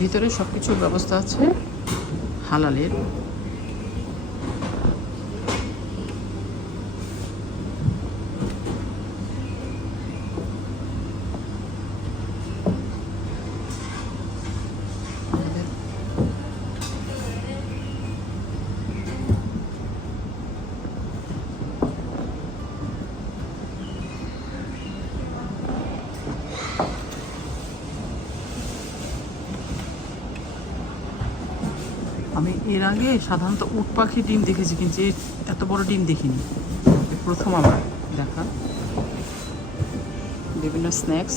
ভিতরে সব কিছুর ব্যবস্থা আছে হালালের। আমি এর আগে সাধারণত উট পাখির ডিম দেখেছি, কিন্তু এত বড় ডিম দেখিনি, প্রথম আমার দেখা। বিভিন্ন স্ন্যাক্স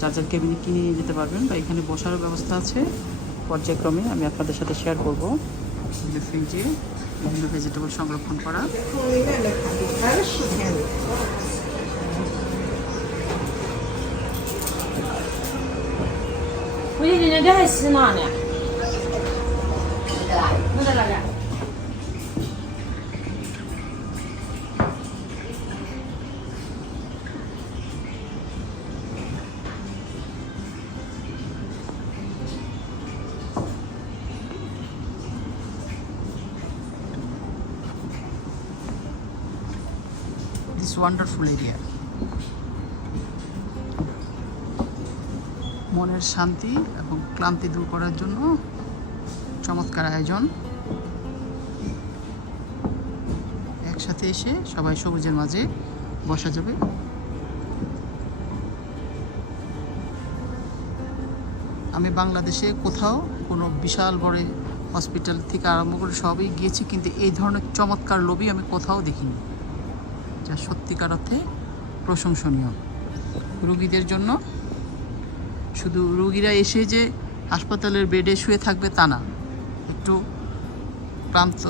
যার যার কেবিনে কিনে নিয়ে যেতে পারবেন, বা এখানে বসার ব্যবস্থা আছে পর্যায়ক্রমে আমি আপনাদের সাথে শেয়ার করব। ফ্রিজে বিভিন্ন ভেজিটেবল সংরক্ষণ করা। This wonderful area. মনের শান্তি এবং ক্লান্তি দূর করার জন্য চমৎকার আয়োজন। একসাথে এসে সবাই সবুজের মাঝে বসা যাবে। আমি বাংলাদেশে কোথাও কোনো বিশাল বড় হসপিটাল থেকে আরম্ভ করে সবই গিয়েছি, কিন্তু এই ধরনের চমৎকার লবি আমি কোথাও দেখিনি, যা সত্যিকার অর্থে প্রশংসনীয়। রোগীদের জন্য শুধু রোগীরা এসে যে হাসপাতালের বেডে শুয়ে থাকবে তা না, একটু ক্লান্ত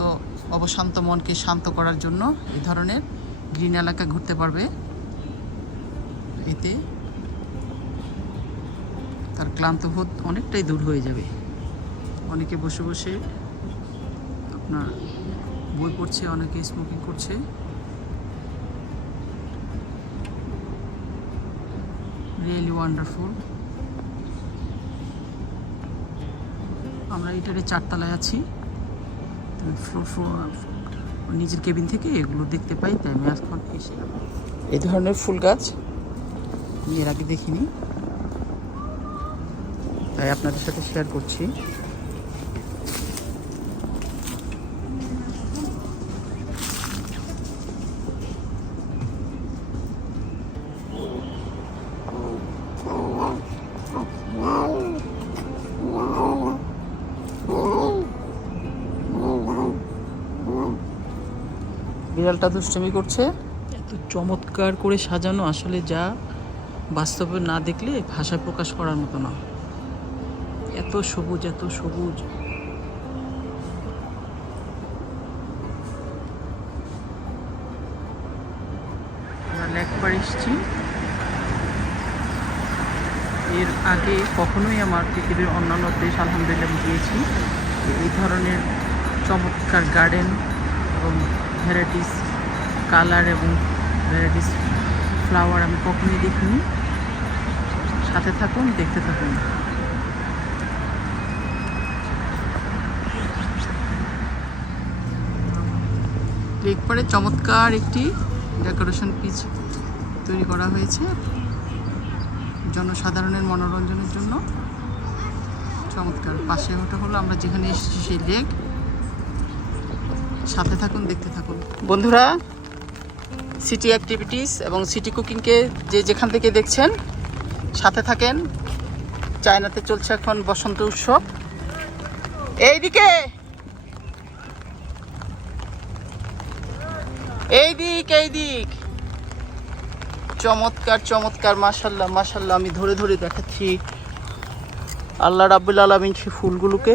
অবশান্ত মনকে শান্ত করার জন্য এই ধরনের গ্রিন এলাকা ঘুরতে পারবে। এতে তার ক্লান্ত বোধ অনেকটাই দূর হয়ে যাবে। অনেকে বসে বসে আপনার বই পড়ছে, অনেকে স্মোকিং করছে। Really wonderful. আমরা এটারে 4 তলায় আছি, নিজের কেবিন থেকে এগুলো দেখতে পাই, তাই আমি এখন এসে এই ধরনের ফুল গাছ আমি এর আগে দেখিনি, তাই আপনাদের সাথে শেয়ার করছি। বিড়ালটা দুষ্টুমি করছে। এত চমৎকার করে সাজানো, আসলে যা বাস্তবে না দেখলে ভাষায় প্রকাশ করার মতো না। এত সবুজ, এত সবুজ। আমরা লেকপাড় এসেছি। এর আগে কখনোই আমার পৃথিবীর অন্যান্য দেশ আলহামদুলিল্লাহ গিয়েছি, এই ধরনের চমৎকার গার্ডেন এবং ভ্যারাইটিস কালার এবং ভ্যারাইটিস ফ্লাওয়ার আমি কখনোই দেখিনি। সাথে থাকুন, দেখতে থাকুন। লেকপাড়ে চমৎকার একটি ডেকোরেশন পিচ তৈরি করা হয়েছে জনসাধারণের মনোরঞ্জনের জন্য। চমৎকার। পাশে ওটা হলো আমরা যেখানে এসেছি সেই লেক। সাথে থাকুন, দেখতে থাকুন। বন্ধুরা, সিটি অ্যাক্টিভিটিস এবং সিটি কুকিংকে যে যেখান থেকে দেখছেন সাথে থাকেন। চায়নাতে চলছে এখন বসন্ত উৎসব। এইদিকে, এই দিক চমৎকার চমৎকার, মাশাআল্লাহ মাশাআল্লাহ। আমি ধরে ধরে দেখাচ্ছি। আল্লাহ রাব্বুল আলামিন সেই ফুলগুলোকে